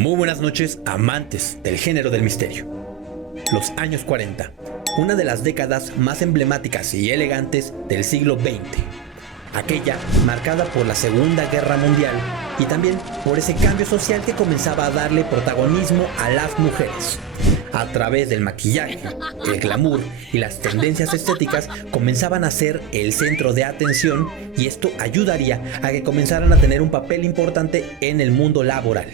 Muy buenas noches, amantes del género del misterio. Los años 40, una de las décadas más emblemáticas y elegantes del siglo XX. Aquella marcada por la Segunda Guerra Mundial y también por ese cambio social que comenzaba a darle protagonismo a las mujeres. A través del maquillaje, el glamour y las tendencias estéticas comenzaban a ser el centro de atención, y esto ayudaría a que comenzaran a tener un papel importante en el mundo laboral.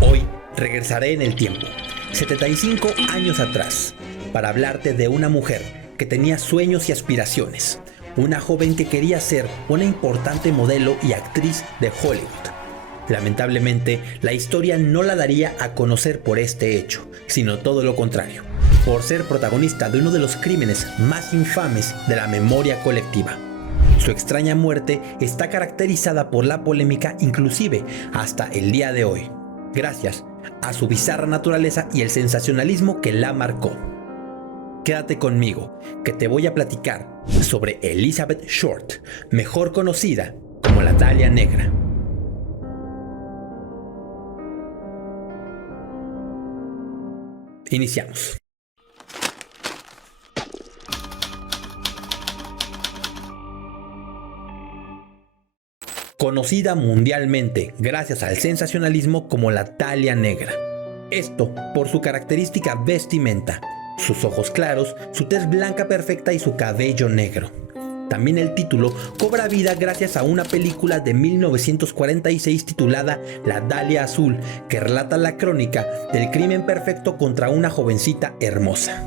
Hoy regresaré en el tiempo, 75 años atrás, para hablarte de una mujer que tenía sueños y aspiraciones. Una joven que quería ser una importante modelo y actriz de Hollywood. Lamentablemente, la historia no la daría a conocer por este hecho, sino todo lo contrario, por ser protagonista de uno de los crímenes más infames de la memoria colectiva. Su extraña muerte está caracterizada por la polémica, inclusive hasta el día de hoy, gracias a su bizarra naturaleza y el sensacionalismo que la marcó. Quédate conmigo, que te voy a platicar sobre Elizabeth Short, mejor conocida como la Dalia Negra. Iniciamos. Conocida mundialmente gracias al sensacionalismo como la Dalia Negra. Esto por su característica vestimenta, sus ojos claros, su tez blanca perfecta y su cabello negro. También el título cobra vida gracias a una película de 1946 titulada La Dalia Azul, que relata la crónica del crimen perfecto contra una jovencita hermosa.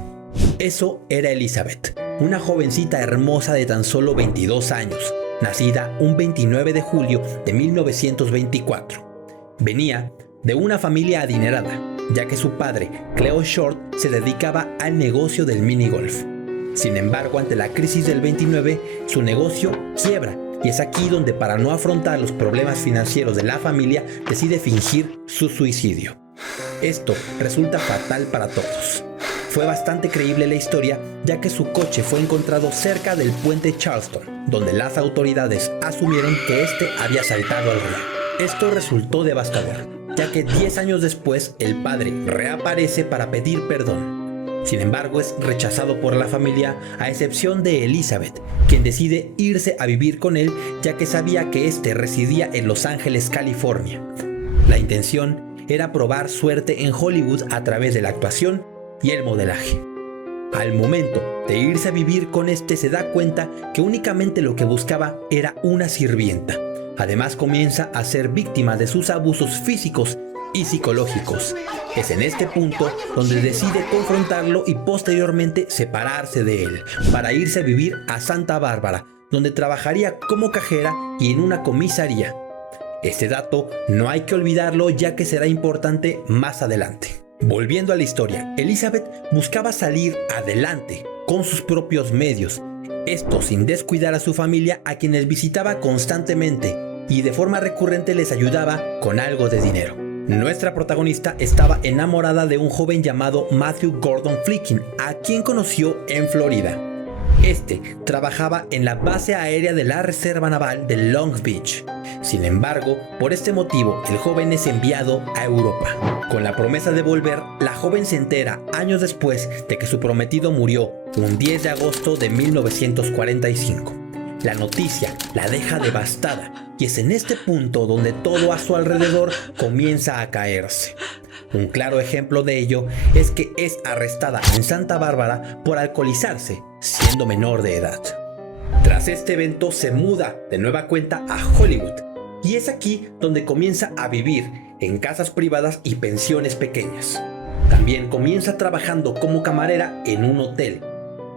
Eso era Elizabeth, una jovencita hermosa de tan solo 22 años, nacida un 29 de julio de 1924. Venía de una familia adinerada, ya que su padre, Cleo Short, se dedicaba al negocio del minigolf. Sin embargo, ante la crisis del 29, su negocio quiebra, y es aquí donde, para no afrontar los problemas financieros de la familia, decide fingir su suicidio. Esto resulta fatal para todos. Fue bastante creíble la historia, ya que su coche fue encontrado cerca del puente Charleston, donde las autoridades asumieron que este había saltado al río. Esto resultó devastador, ya que 10 años después el padre reaparece para pedir perdón. Sin embargo, es rechazado por la familia, a excepción de Elizabeth, quien decide irse a vivir con él, ya que sabía que este residía en Los Ángeles, California. La intención era probar suerte en Hollywood a través de la actuación y el modelaje. Al momento de irse a vivir con este, se da cuenta que únicamente lo que buscaba era una sirvienta. Además, comienza a ser víctima de sus abusos físicos y psicológicos. Es en este punto donde decide confrontarlo y posteriormente separarse de él para irse a vivir a Santa Bárbara, donde trabajaría como cajera y en una comisaría. Este dato no hay que olvidarlo, ya que será importante más adelante. Volviendo a la historia, Elizabeth buscaba salir adelante con sus propios medios, esto sin descuidar a su familia, a quienes visitaba constantemente y de forma recurrente les ayudaba con algo de dinero. Nuestra protagonista estaba enamorada de un joven llamado Matthew Gordon Flicking, a quien conoció en Florida. Este trabajaba en la base aérea de la Reserva Naval de Long Beach. Sin embargo, por este motivo, el joven es enviado a Europa. Con la promesa de volver, la joven se entera años después de que su prometido murió un 10 de agosto de 1945. La noticia la deja devastada, y es en este punto donde todo a su alrededor comienza a caerse. Un claro ejemplo de ello es que es arrestada en Santa Bárbara por alcoholizarse, siendo menor de edad. Tras este evento se muda de nueva cuenta a Hollywood, y es aquí donde comienza a vivir en casas privadas y pensiones pequeñas. También comienza trabajando como camarera en un hotel.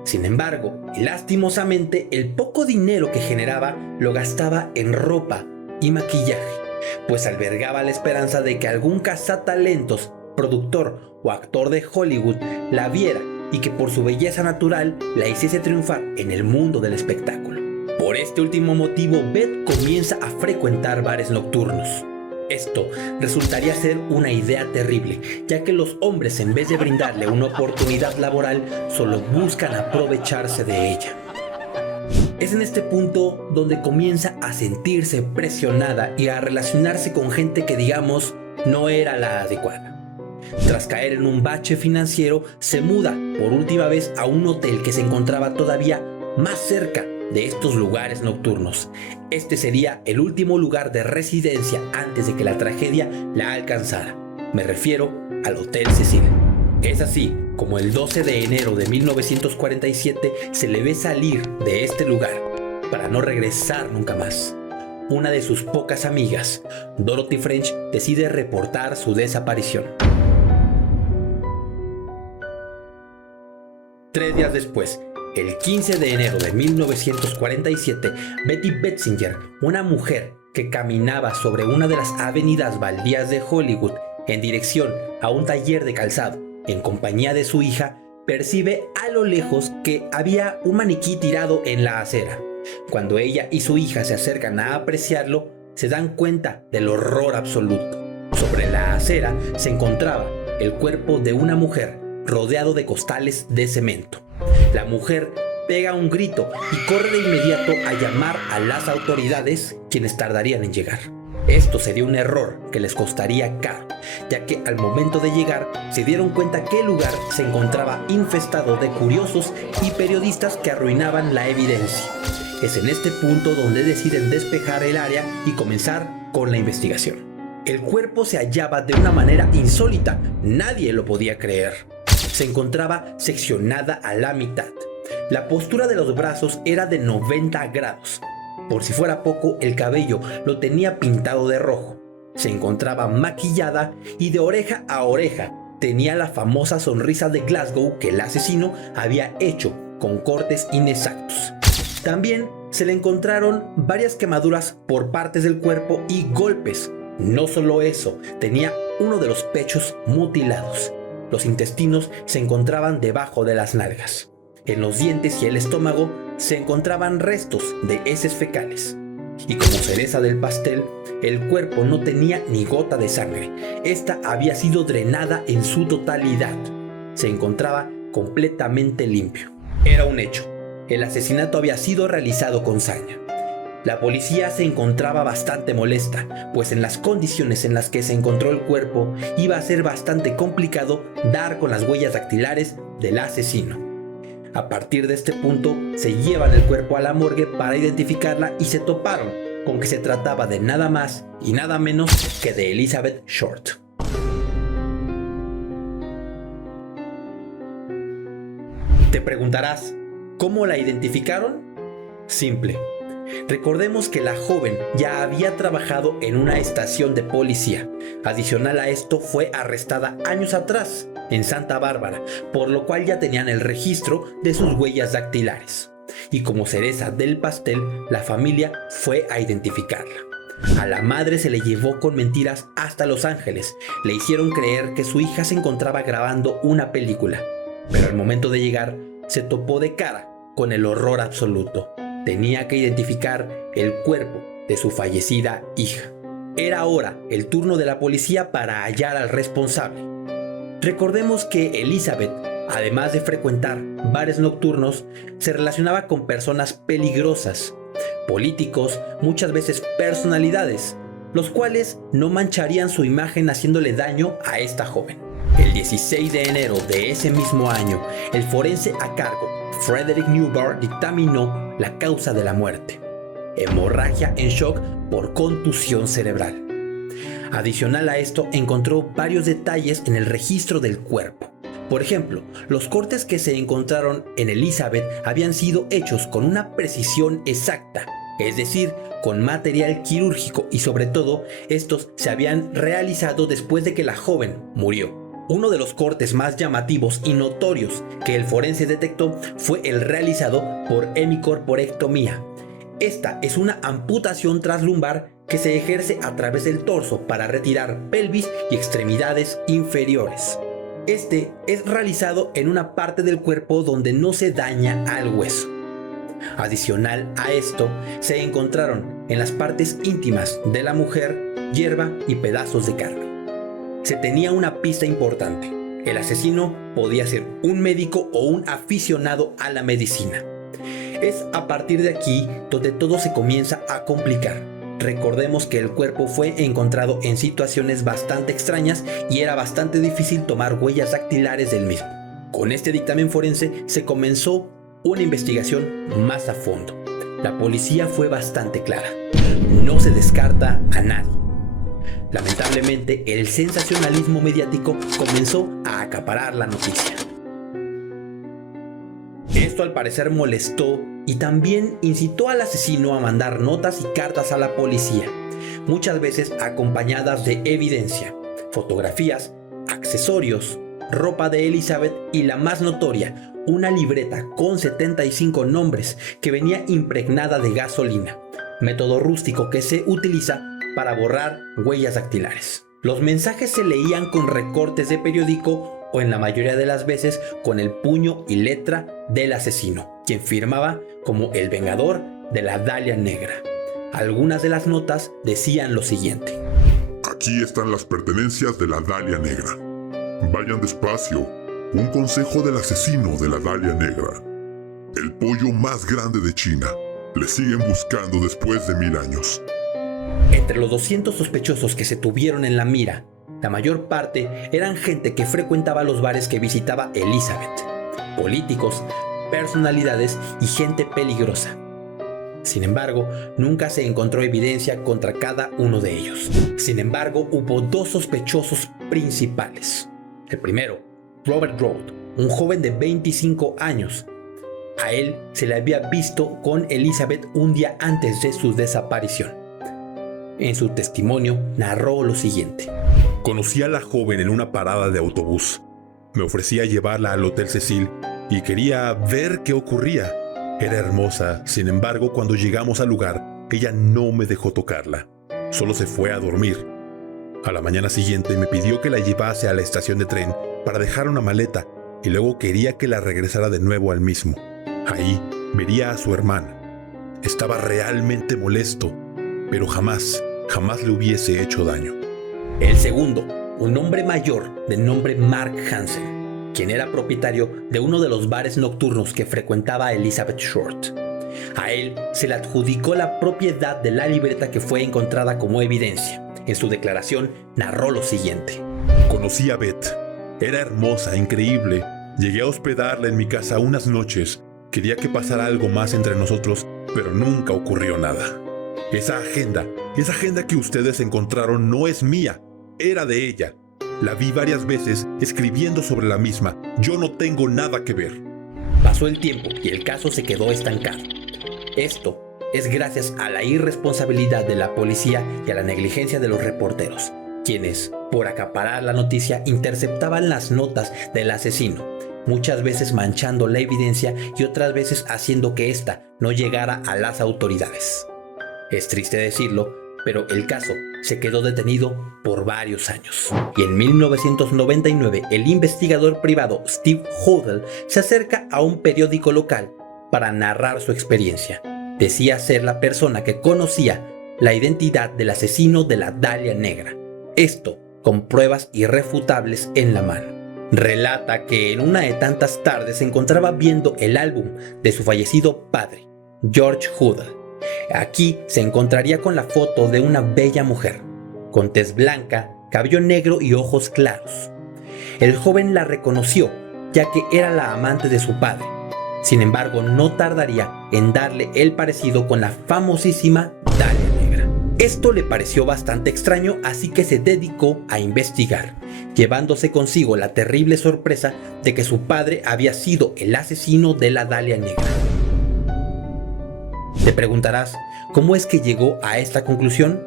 Sin embargo, y lastimosamente, el poco dinero que generaba lo gastaba en ropa y maquillaje, pues albergaba la esperanza de que algún cazatalentos, productor o actor de Hollywood la viera y que por su belleza natural la hiciese triunfar en el mundo del espectáculo. Por este último motivo, Beth comienza a frecuentar bares nocturnos. Esto resultaría ser una idea terrible, ya que los hombres, en vez de brindarle una oportunidad laboral, solo buscan aprovecharse de ella. Es en este punto donde comienza a sentirse presionada y a relacionarse con gente que, digamos, no era la adecuada. Tras caer en un bache financiero, se muda por última vez a un hotel que se encontraba todavía más cerca de estos lugares nocturnos. Este sería el último lugar de residencia antes de que la tragedia la alcanzara. Me refiero al Hotel Cecil. Es así como el 12 de enero de 1947 se le ve salir de este lugar para no regresar nunca más. Una de sus pocas amigas, Dorothy French, decide reportar su desaparición. 3 días después, el 15 de enero de 1947, Betty Betzinger, una mujer que caminaba sobre una de las avenidas baldías de Hollywood en dirección a un taller de calzado en compañía de su hija, percibe a lo lejos que había un maniquí tirado en la acera. Cuando ella y su hija se acercan a apreciarlo, se dan cuenta del horror absoluto. Sobre la acera se encontraba el cuerpo de una mujer rodeado de costales de cemento. La mujer pega un grito y corre de inmediato a llamar a las autoridades, quienes tardarían en llegar. Esto sería un error que les costaría caro, ya que al momento de llegar se dieron cuenta que el lugar se encontraba infestado de curiosos y periodistas que arruinaban la evidencia. Es en este punto donde deciden despejar el área y comenzar con la investigación. El cuerpo se hallaba de una manera insólita, nadie lo podía creer. Se encontraba seccionada a la mitad. La postura de los brazos era de 90 grados. Por si fuera poco, el cabello lo tenía pintado de rojo. Se encontraba maquillada y de oreja a oreja tenía la famosa sonrisa de Glasgow que el asesino había hecho con cortes inexactos. También se le encontraron varias quemaduras por partes del cuerpo y golpes. No solo eso, tenía uno de los pechos mutilados. Los intestinos se encontraban debajo de las nalgas. En los dientes y el estómago se encontraban restos de heces fecales. Y como cereza del pastel, el cuerpo no tenía ni gota de sangre. Esta había sido drenada en su totalidad. Se encontraba completamente limpio. Era un hecho. El asesinato había sido realizado con saña. La policía se encontraba bastante molesta, pues en las condiciones en las que se encontró el cuerpo iba a ser bastante complicado dar con las huellas dactilares del asesino. A partir de este punto, se llevan el cuerpo a la morgue para identificarla y se toparon con que se trataba de nada más y nada menos que de Elizabeth Short. Te preguntarás, ¿cómo la identificaron? Simple. Recordemos que la joven ya había trabajado en una estación de policía. Adicional a esto, fue arrestada años atrás en Santa Bárbara, por lo cual ya tenían el registro de sus huellas dactilares. Y como cereza del pastel, la familia fue a identificarla. A la madre se le llevó con mentiras hasta Los Ángeles. Le hicieron creer que su hija se encontraba grabando una película. Pero al momento de llegar, se topó de cara con el horror absoluto. Tenía que identificar el cuerpo de su fallecida hija. Era ahora el turno de la policía para hallar al responsable. Recordemos que Elizabeth, además de frecuentar bares nocturnos, se relacionaba con personas peligrosas, políticos, muchas veces personalidades, los cuales no mancharían su imagen haciéndole daño a esta joven. El 16 de enero de ese mismo año, el forense a cargo, Frederick Newbar, dictaminó la causa de la muerte: hemorragia en shock por contusión cerebral. Adicional a esto, encontró varios detalles en el registro del cuerpo. Por ejemplo, los cortes que se encontraron en Elizabeth habían sido hechos con una precisión exacta, es decir, con material quirúrgico, y sobre todo, estos se habían realizado después de que la joven murió. Uno de los cortes más llamativos y notorios que el forense detectó fue el realizado por hemicorporectomía. Esta es una amputación traslumbar que se ejerce a través del torso para retirar pelvis y extremidades inferiores. Este es realizado en una parte del cuerpo donde no se daña al hueso. Adicional a esto, se encontraron en las partes íntimas de la mujer hierba y pedazos de carne. Se tenía una pista importante: el asesino podía ser un médico o un aficionado a la medicina. Es a partir de aquí donde todo se comienza a complicar. Recordemos que el cuerpo fue encontrado en situaciones bastante extrañas y era bastante difícil tomar huellas dactilares del mismo. Con este dictamen forense se comenzó una investigación más a fondo. La policía fue bastante clara. No se descarta a nadie. Lamentablemente, el sensacionalismo mediático comenzó a acaparar la noticia. Esto al parecer molestó y también incitó al asesino a mandar notas y cartas a la policía, muchas veces acompañadas de evidencia, fotografías, accesorios, ropa de Elizabeth y la más notoria, una libreta con 75 nombres que venía impregnada de gasolina, método rústico que se utiliza para borrar huellas dactilares. Los mensajes se leían con recortes de periódico o en la mayoría de las veces con el puño y letra del asesino, quien firmaba como el vengador de la Dalia Negra. Algunas de las notas decían lo siguiente: Aquí están las pertenencias de la Dalia Negra. Vayan despacio. Un consejo del asesino de la Dalia Negra. El pollo más grande de China. Le siguen buscando después de 1000 años. Entre los 200 sospechosos que se tuvieron en la mira, la mayor parte eran gente que frecuentaba los bares que visitaba Elizabeth, políticos, personalidades y gente peligrosa. Sin embargo, nunca se encontró evidencia contra cada uno de ellos. Sin embargo, hubo dos sospechosos principales. El primero, Robert Road, un joven de 25 años. A él se le había visto con Elizabeth un día antes de su desaparición. En su testimonio narró lo siguiente: Conocí a la joven en una parada de autobús. Me ofrecía llevarla al Hotel Cecil y quería ver qué ocurría. Era hermosa, sin embargo, cuando llegamos al lugar, ella no me dejó tocarla. Solo se fue a dormir. A la mañana siguiente me pidió que la llevase a la estación de tren para dejar una maleta y luego quería que la regresara de nuevo al mismo. Ahí vería a su hermana. Estaba realmente molesto, pero jamás le hubiese hecho daño. El segundo, un hombre mayor de nombre Mark Hansen, quien era propietario de uno de los bares nocturnos que frecuentaba Elizabeth Short. A él se le adjudicó la propiedad de la libreta que fue encontrada como evidencia. En su declaración narró lo siguiente: Conocí a Beth. Era hermosa, increíble. Llegué a hospedarla en mi casa unas noches. Quería que pasara algo más entre nosotros, pero nunca ocurrió nada. Esa agenda que ustedes encontraron no es mía, era de ella. La vi varias veces escribiendo sobre la misma. Yo no tengo nada que ver. Pasó el tiempo y el caso se quedó estancado. Esto es gracias a la irresponsabilidad de la policía y a la negligencia de los reporteros, quienes, por acaparar la noticia, interceptaban las notas del asesino, muchas veces manchando la evidencia y otras veces haciendo que ésta no llegara a las autoridades. Es triste decirlo, pero el caso se quedó detenido por varios años. Y en 1999, el investigador privado Steve Hodel se acerca a un periódico local para narrar su experiencia. Decía ser la persona que conocía la identidad del asesino de la Dalia Negra. Esto con pruebas irrefutables en la mano. Relata que en una de tantas tardes se encontraba viendo el álbum de su fallecido padre, George Hodel. Aquí se encontraría con la foto de una bella mujer, con tez blanca, cabello negro y ojos claros. El joven la reconoció, ya que era la amante de su padre. Sin embargo, no tardaría en darle el parecido con la famosísima Dalia Negra. Esto le pareció bastante extraño, así que se dedicó a investigar, llevándose consigo la terrible sorpresa de que su padre había sido el asesino de la Dalia Negra. Te preguntarás, ¿cómo es que llegó a esta conclusión?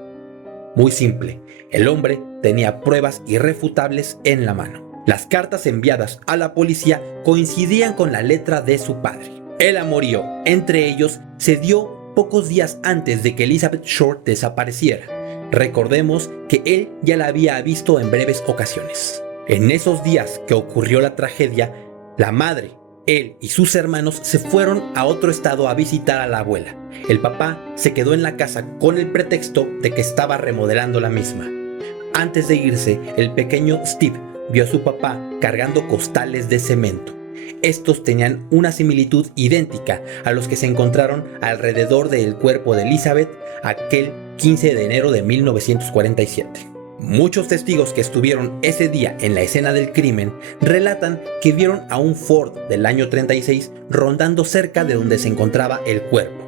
Muy simple, el hombre tenía pruebas irrefutables en la mano. Las cartas enviadas a la policía coincidían con la letra de su padre. El amorío entre ellos se dio pocos días antes de que Elizabeth Short desapareciera. Recordemos que él ya la había visto en breves ocasiones. En esos días que ocurrió la tragedia, la madre, él y sus hermanos se fueron a otro estado a visitar a la abuela. El papá se quedó en la casa con el pretexto de que estaba remodelando la misma. Antes de irse, el pequeño Steve vio a su papá cargando costales de cemento. Estos tenían una similitud idéntica a los que se encontraron alrededor del cuerpo de Elizabeth aquel 15 de enero de 1947. Muchos testigos que estuvieron ese día en la escena del crimen relatan que vieron a un Ford del año 36 rondando cerca de donde se encontraba el cuerpo.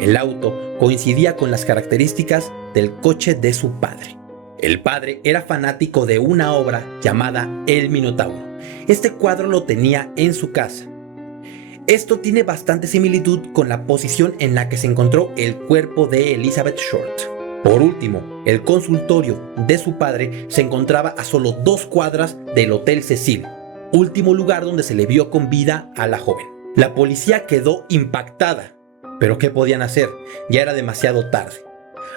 El auto coincidía con las características del coche de su padre. El padre era fanático de una obra llamada El Minotauro. Este cuadro lo tenía en su casa. Esto tiene bastante similitud con la posición en la que se encontró el cuerpo de Elizabeth Short. Por último, el consultorio de su padre se encontraba a solo 2 cuadras del Hotel Cecil, último lugar donde se le vio con vida a la joven. La policía quedó impactada, pero ¿qué podían hacer? Ya era demasiado tarde.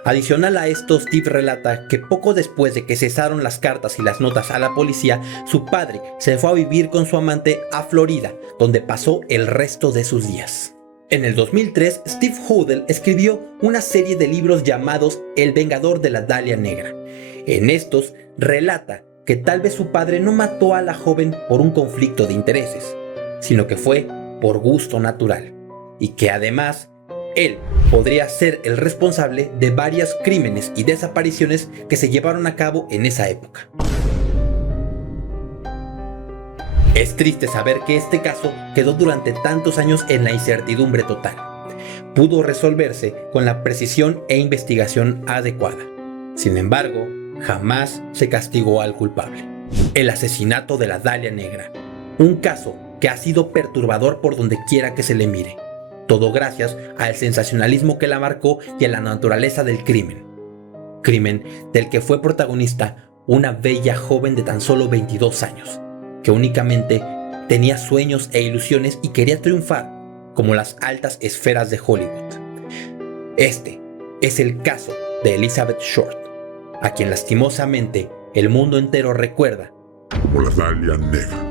Adicional a esto, Steve relata que poco después de que cesaron las cartas y las notas a la policía, su padre se fue a vivir con su amante a Florida, donde pasó el resto de sus días. En el 2003, Steve Hodel escribió una serie de libros llamados El Vengador de la Dalia Negra. En estos relata que tal vez su padre no mató a la joven por un conflicto de intereses, sino que fue por gusto natural, y que además él podría ser el responsable de varios crímenes y desapariciones que se llevaron a cabo en esa época. Es triste saber que este caso quedó durante tantos años en la incertidumbre total. Pudo resolverse con la precisión e investigación adecuada. Sin embargo, jamás se castigó al culpable. El asesinato de la Dalia Negra. Un caso que ha sido perturbador por donde quiera que se le mire. Todo gracias al sensacionalismo que la marcó y a la naturaleza del crimen. Crimen del que fue protagonista una bella joven de tan solo 22 años. Que únicamente tenía sueños e ilusiones y quería triunfar como las altas esferas de Hollywood. Este es el caso de Elizabeth Short, a quien lastimosamente el mundo entero recuerda como la Dalia Negra.